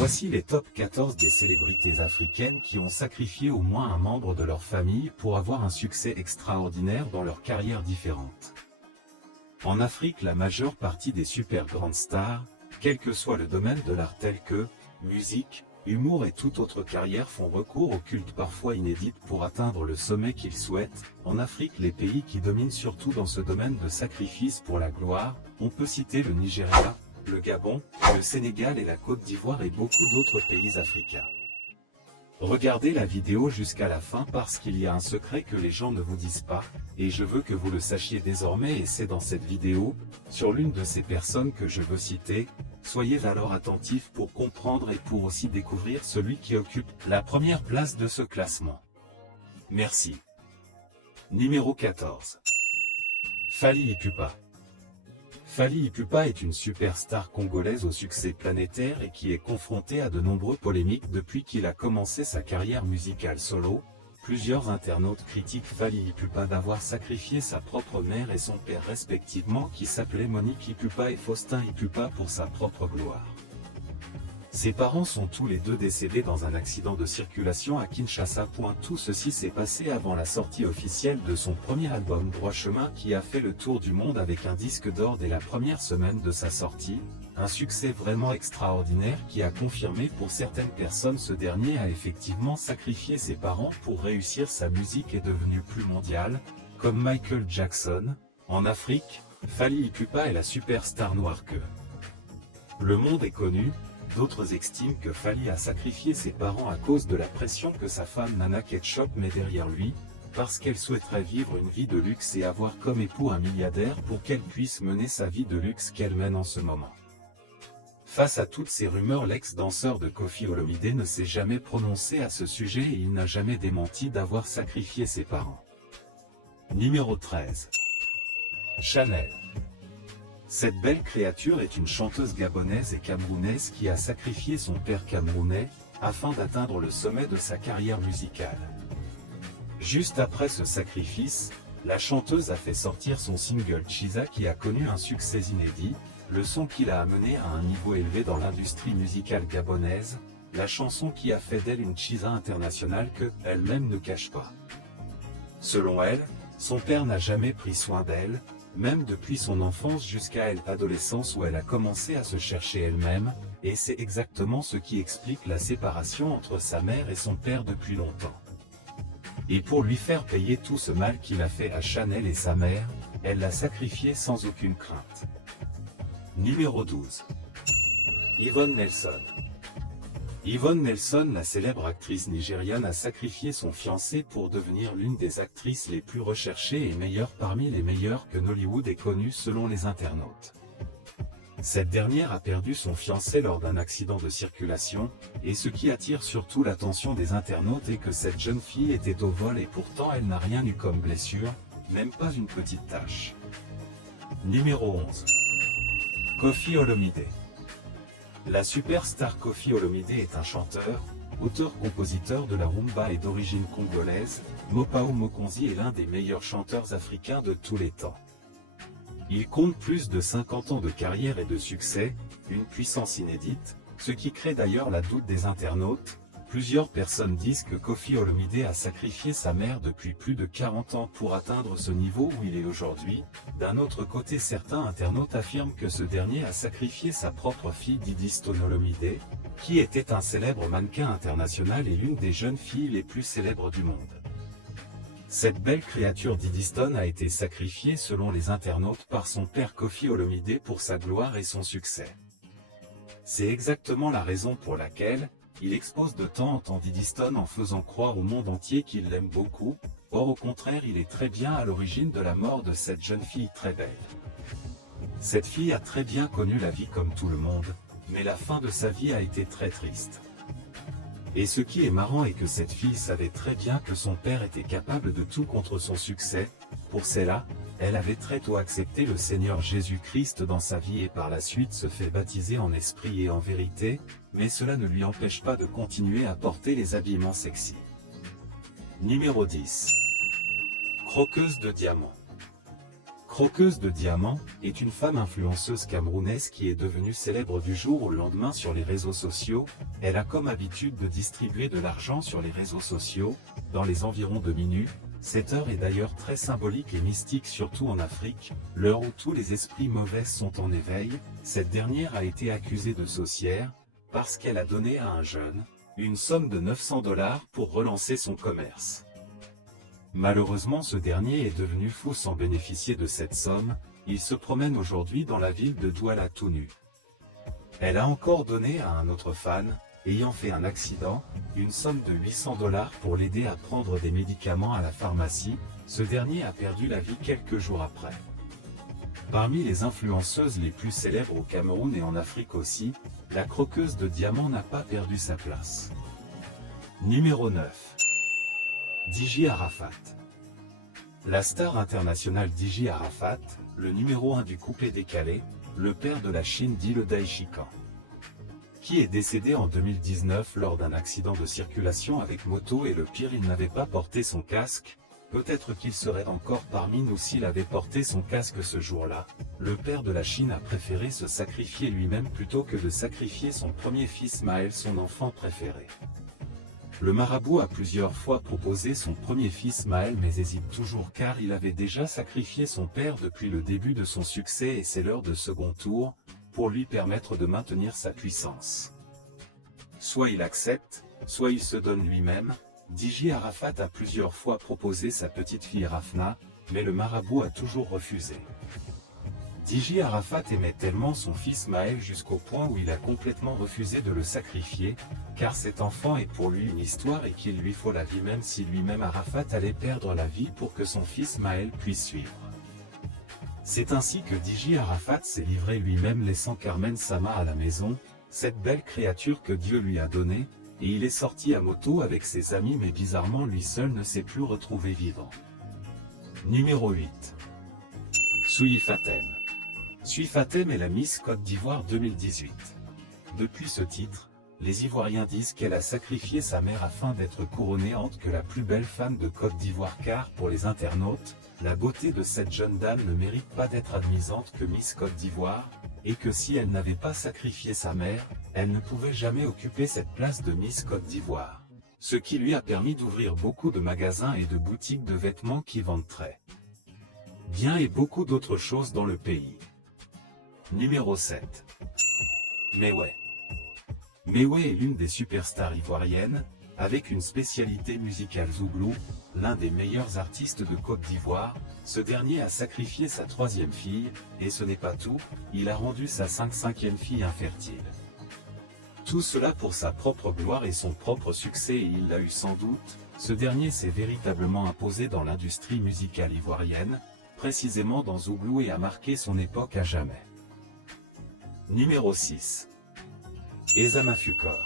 Voici les top 14 des célébrités africaines qui ont sacrifié au moins un membre de leur famille pour avoir un succès extraordinaire dans leurs carrières différentes. En Afrique, la majeure partie des super grandes stars, quel que soit le domaine de l'art tel que musique, humour et toute autre carrière font recours au culte parfois inédite pour atteindre le sommet qu'ils souhaitent. En Afrique, les pays qui dominent surtout dans ce domaine de sacrifice pour la gloire, on peut citer le Nigeria, le Gabon, le Sénégal et la Côte d'Ivoire et beaucoup d'autres pays africains. Regardez la vidéo jusqu'à la fin parce qu'il y a un secret que les gens ne vous disent pas, et je veux que vous le sachiez désormais et c'est dans cette vidéo, sur l'une de ces personnes que je veux citer. Soyez alors attentifs pour comprendre et pour aussi découvrir celui qui occupe la première place de ce classement. Merci. Numéro 14. Fally Ipupa. Fally Ipupa est une superstar congolaise au succès planétaire et qui est confrontée à de nombreuses polémiques depuis qu'il a commencé sa carrière musicale solo. Plusieurs internautes critiquent Fally Ipupa d'avoir sacrifié sa propre mère et son père respectivement qui s'appelaient Monique Ipupa et Faustin Ipupa pour sa propre gloire. Ses parents sont tous les deux décédés dans un accident de circulation à Kinshasa. Tout ceci s'est passé avant la sortie officielle de son premier album Droit Chemin qui a fait le tour du monde avec un disque d'or dès la première semaine de sa sortie, un succès vraiment extraordinaire qui a confirmé pour certaines personnes ce dernier a effectivement sacrifié ses parents pour réussir. Sa musique est devenue plus mondiale, comme Michael Jackson. En Afrique, Fally Ipupa est la superstar noire que le monde est connu. D'autres estiment que Fally a sacrifié ses parents à cause de la pression que sa femme Nana Ketchup met derrière lui, parce qu'elle souhaiterait vivre une vie de luxe et avoir comme époux un milliardaire pour qu'elle puisse mener sa vie de luxe qu'elle mène en ce moment. Face à toutes ces rumeurs, l'ex-danseur de Koffi Olomide ne s'est jamais prononcé à ce sujet et il n'a jamais démenti d'avoir sacrifié ses parents. Numéro 13. Chanel. Cette belle créature est une chanteuse gabonaise et camerounaise qui a sacrifié son père camerounais, afin d'atteindre le sommet de sa carrière musicale. Juste après ce sacrifice, la chanteuse a fait sortir son single Chiza qui a connu un succès inédit, le son qui l'a amené à un niveau élevé dans l'industrie musicale gabonaise, la chanson qui a fait d'elle une Chiza internationale que elle-même ne cache pas. Selon elle, son père n'a jamais pris soin d'elle, même depuis son enfance jusqu'à l'adolescence où elle a commencé à se chercher elle-même, et c'est exactement ce qui explique la séparation entre sa mère et son père depuis longtemps. Et pour lui faire payer tout ce mal qu'il a fait à Chanel et sa mère, elle l'a sacrifié sans aucune crainte. Numéro 12. Yvonne Nelson. Yvonne Nelson, la célèbre actrice nigériane, a sacrifié son fiancé pour devenir l'une des actrices les plus recherchées et meilleures parmi les meilleures que Nollywood ait connues selon les internautes. Cette dernière a perdu son fiancé lors d'un accident de circulation, et ce qui attire surtout l'attention des internautes est que cette jeune fille était au vol et pourtant elle n'a rien eu comme blessure, même pas une petite tache. Numéro 11. Koffi Olomide. La superstar Koffi Olomide est un chanteur, auteur-compositeur de la rumba et d'origine congolaise. Mopao Mokonzi est l'un des meilleurs chanteurs africains de tous les temps. Il compte plus de 50 ans de carrière et de succès, une puissance inédite, ce qui crée d'ailleurs la doute des internautes. Plusieurs personnes disent que Koffi Olomide a sacrifié sa mère depuis plus de 40 ans pour atteindre ce niveau où il est aujourd'hui. D'un autre côté, certains internautes affirment que ce dernier a sacrifié sa propre fille Didi Stone Olomide, qui était un célèbre mannequin international et l'une des jeunes filles les plus célèbres du monde. Cette belle créature Didi Stone a été sacrifiée selon les internautes par son père Koffi Olomide pour sa gloire et son succès. C'est exactement la raison pour laquelle il expose de temps en temps Didi Stone en faisant croire au monde entier qu'il l'aime beaucoup. Or au contraire, il est très bien à l'origine de la mort de cette jeune fille très belle. Cette fille a très bien connu la vie comme tout le monde, mais la fin de sa vie a été très triste. Et ce qui est marrant est que cette fille savait très bien que son père était capable de tout contre son succès. Pour cela, elle avait très tôt accepté le Seigneur Jésus-Christ dans sa vie et par la suite se fait baptiser en esprit et en vérité, mais cela ne lui empêche pas de continuer à porter les habillements sexy. Numéro 10. Croqueuse de diamants. Croqueuse de diamants est une femme influenceuse camerounaise qui est devenue célèbre du jour au lendemain sur les réseaux sociaux. Elle a comme habitude de distribuer de l'argent sur les réseaux sociaux, dans les environs de minuit. Cette heure est d'ailleurs très symbolique et mystique, surtout en Afrique, l'heure où tous les esprits mauvais sont en éveil. Cette dernière a été accusée de sorcière, parce qu'elle a donné à un jeune une somme de 900 $ pour relancer son commerce. Malheureusement, ce dernier est devenu fou sans bénéficier de cette somme. Il se promène aujourd'hui dans la ville de Douala tout nu. Elle a encore donné à un autre fan, ayant fait un accident, une somme de 800 $ pour l'aider à prendre des médicaments à la pharmacie. Ce dernier a perdu la vie quelques jours après. Parmi les influenceuses les plus célèbres au Cameroun et en Afrique aussi, la croqueuse de diamants n'a pas perdu sa place. Numéro 9. Dj Arafat. La star internationale Dj Arafat, le numéro 1 du couplet décalé, le père de la Chine dit le Daishikan, qui est décédé en 2019 lors d'un accident de circulation avec moto, et le pire, il n'avait pas porté son casque. Peut-être qu'il serait encore parmi nous s'il avait porté son casque ce jour-là. Le père de la Chine a préféré se sacrifier lui-même plutôt que de sacrifier son premier fils Maël, son enfant préféré. Le marabout a plusieurs fois proposé son premier fils Maël, mais hésite toujours car il avait déjà sacrifié son père depuis le début de son succès, et c'est l'heure de second tour, pour lui permettre de maintenir sa puissance. Soit il accepte, soit il se donne lui-même. Dj Arafat a plusieurs fois proposé sa petite fille Rafna, mais le marabout a toujours refusé. Dj Arafat aimait tellement son fils Maël jusqu'au point où il a complètement refusé de le sacrifier, car cet enfant est pour lui une histoire et qu'il lui faut la vie, même si lui-même Arafat allait perdre la vie pour que son fils Maël puisse suivre. C'est ainsi que Dj Arafat s'est livré lui-même, laissant Carmen Sama à la maison, cette belle créature que Dieu lui a donnée, et il est sorti à moto avec ses amis, mais bizarrement lui seul ne s'est plus retrouvé vivant. Numéro 8. Soui Fatem. Soui Fatem est la Miss Côte d'Ivoire 2018. Depuis ce titre, les Ivoiriens disent qu'elle a sacrifié sa mère afin d'être couronnée en tant que la plus belle femme de Côte d'Ivoire, car pour les internautes, la beauté de cette jeune dame ne mérite pas d'être admise en tant que Miss Côte d'Ivoire, et que si elle n'avait pas sacrifié sa mère, elle ne pouvait jamais occuper cette place de Miss Côte d'Ivoire. Ce qui lui a permis d'ouvrir beaucoup de magasins et de boutiques de vêtements qui vendent très bien et beaucoup d'autres choses dans le pays. Numéro 7. Mewe. Mewe est l'une des superstars ivoiriennes, avec une spécialité musicale zouglou, l'un des meilleurs artistes de Côte d'Ivoire. Ce dernier a sacrifié sa troisième fille, et ce n'est pas tout, il a rendu sa cinquième fille infertile. Tout cela pour sa propre gloire et son propre succès, et il l'a eu sans doute. Ce dernier s'est véritablement imposé dans l'industrie musicale ivoirienne, précisément dans Zouglou, et a marqué son époque à jamais. Numéro 6. Ezama Fukor.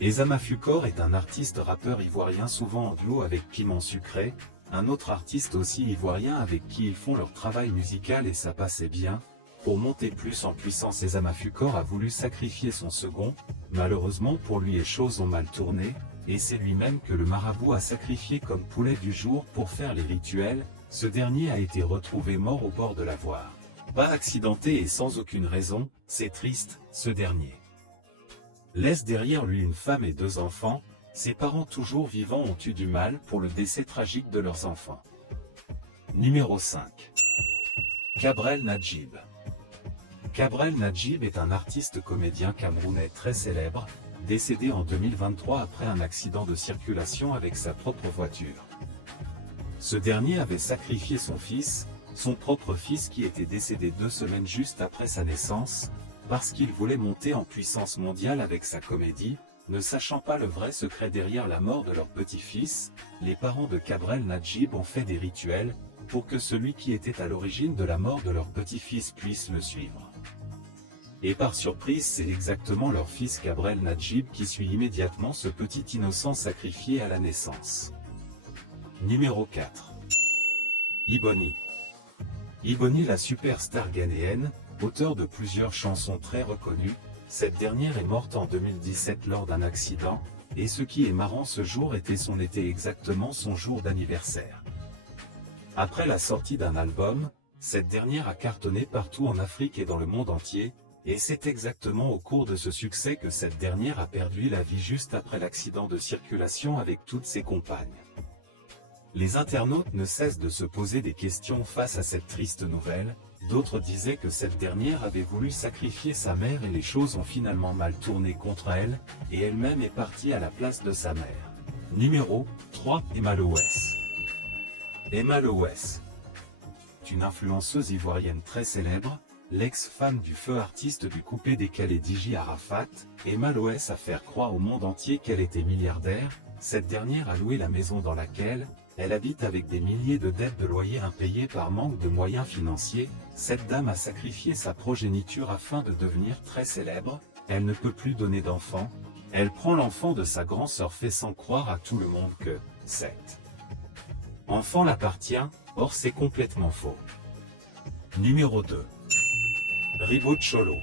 Ezama Fukor est un artiste rappeur ivoirien, souvent en duo avec Piment Sucré, un autre artiste aussi ivoirien avec qui ils font leur travail musical et ça passait bien. Pour monter plus en puissance, Ezama Fukor a voulu sacrifier son second, malheureusement pour lui les choses ont mal tourné, et c'est lui-même que le marabout a sacrifié comme poulet du jour pour faire les rituels. Ce dernier a été retrouvé mort au bord de la voie. Pas accidenté et sans aucune raison, c'est triste, ce dernier laisse derrière lui une femme et 2 enfants. Ses parents toujours vivants ont eu du mal pour le décès tragique de leurs enfants. Numéro 5. Cabrel Najib. Cabrel Najib est un artiste comédien camerounais très célèbre, décédé en 2023 après un accident de circulation avec sa propre voiture. Ce dernier avait sacrifié son propre fils qui était décédé 2 semaines juste après sa naissance, parce qu'il voulait monter en puissance mondiale avec sa comédie. Ne sachant pas le vrai secret derrière la mort de leur petit-fils, les parents de Cabrel Najib ont fait des rituels, pour que celui qui était à l'origine de la mort de leur petit-fils puisse le suivre. Et par surprise, c'est exactement leur fils Cabrel Najib qui suit immédiatement ce petit innocent sacrifié à la naissance. Numéro 4. Iboni. Iboni, la superstar ghanéenne, auteur de plusieurs chansons très reconnues, cette dernière est morte en 2017 lors d'un accident, et ce qui est marrant, ce jour était exactement son jour d'anniversaire. Après la sortie d'un album, Cette dernière a cartonné partout en Afrique et dans le monde entier, et c'est exactement au cours de ce succès que cette dernière a perdu la vie juste après l'accident de circulation avec toutes ses compagnes. Les internautes ne cessent de se poser des questions face à cette triste nouvelle, d'autres disaient que cette dernière avait voulu sacrifier sa mère et les choses ont finalement mal tourné contre elle, et elle-même est partie à la place de sa mère. Numéro 3. Emma Lowes. Emma Lowes. Une influenceuse ivoirienne très célèbre, l'ex-femme du feu artiste du coupé décalé Dji Arafat, Emma Lowes a fait croire au monde entier qu'elle était milliardaire. Cette dernière a loué la maison dans laquelle elle habite avec des milliers de dettes de loyer impayées par manque de moyens financiers. Cette dame a sacrifié sa progéniture afin de devenir très célèbre. Elle ne peut plus donner d'enfants. Elle prend l'enfant de sa grand-sœur faisant croire à tout le monde que cet enfant l'appartient, or c'est complètement faux. Numéro 2. Ribo Tcholo.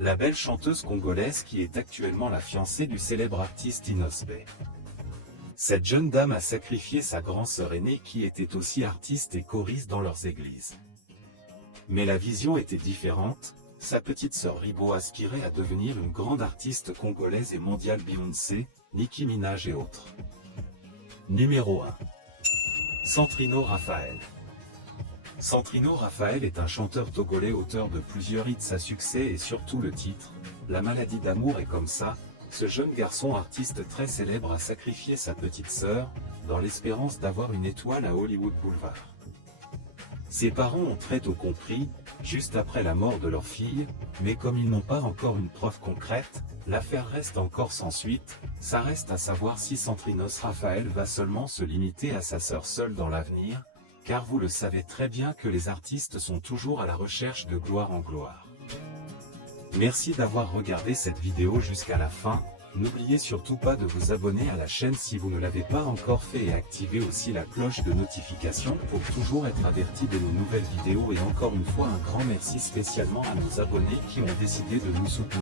La belle chanteuse congolaise qui est actuellement la fiancée du célèbre artiste Inosbe. Cette jeune dame a sacrifié sa grand-sœur aînée qui était aussi artiste et choriste dans leurs églises. Mais la vision était différente, sa petite sœur Ribo aspirait à devenir une grande artiste congolaise et mondiale Beyoncé, Nicki Minaj et autres. Numéro 1. Centrino Raphaël. Centrino Raphaël est un chanteur togolais auteur de plusieurs hits à succès et surtout le titre « La maladie d'amour est comme ça ». Ce jeune garçon artiste très célèbre a sacrifié sa petite sœur, dans l'espérance d'avoir une étoile à Hollywood Boulevard. Ses parents ont très tôt compris, juste après la mort de leur fille, mais comme ils n'ont pas encore une preuve concrète, l'affaire reste encore sans suite. Ça reste à savoir si Centrinos Raphaël va seulement se limiter à sa sœur seule dans l'avenir, car vous le savez très bien que les artistes sont toujours à la recherche de gloire en gloire. Merci d'avoir regardé cette vidéo jusqu'à la fin, n'oubliez surtout pas de vous abonner à la chaîne si vous ne l'avez pas encore fait et activez aussi la cloche de notification pour toujours être averti de nos nouvelles vidéos et encore une fois un grand merci spécialement à nos abonnés qui ont décidé de nous soutenir.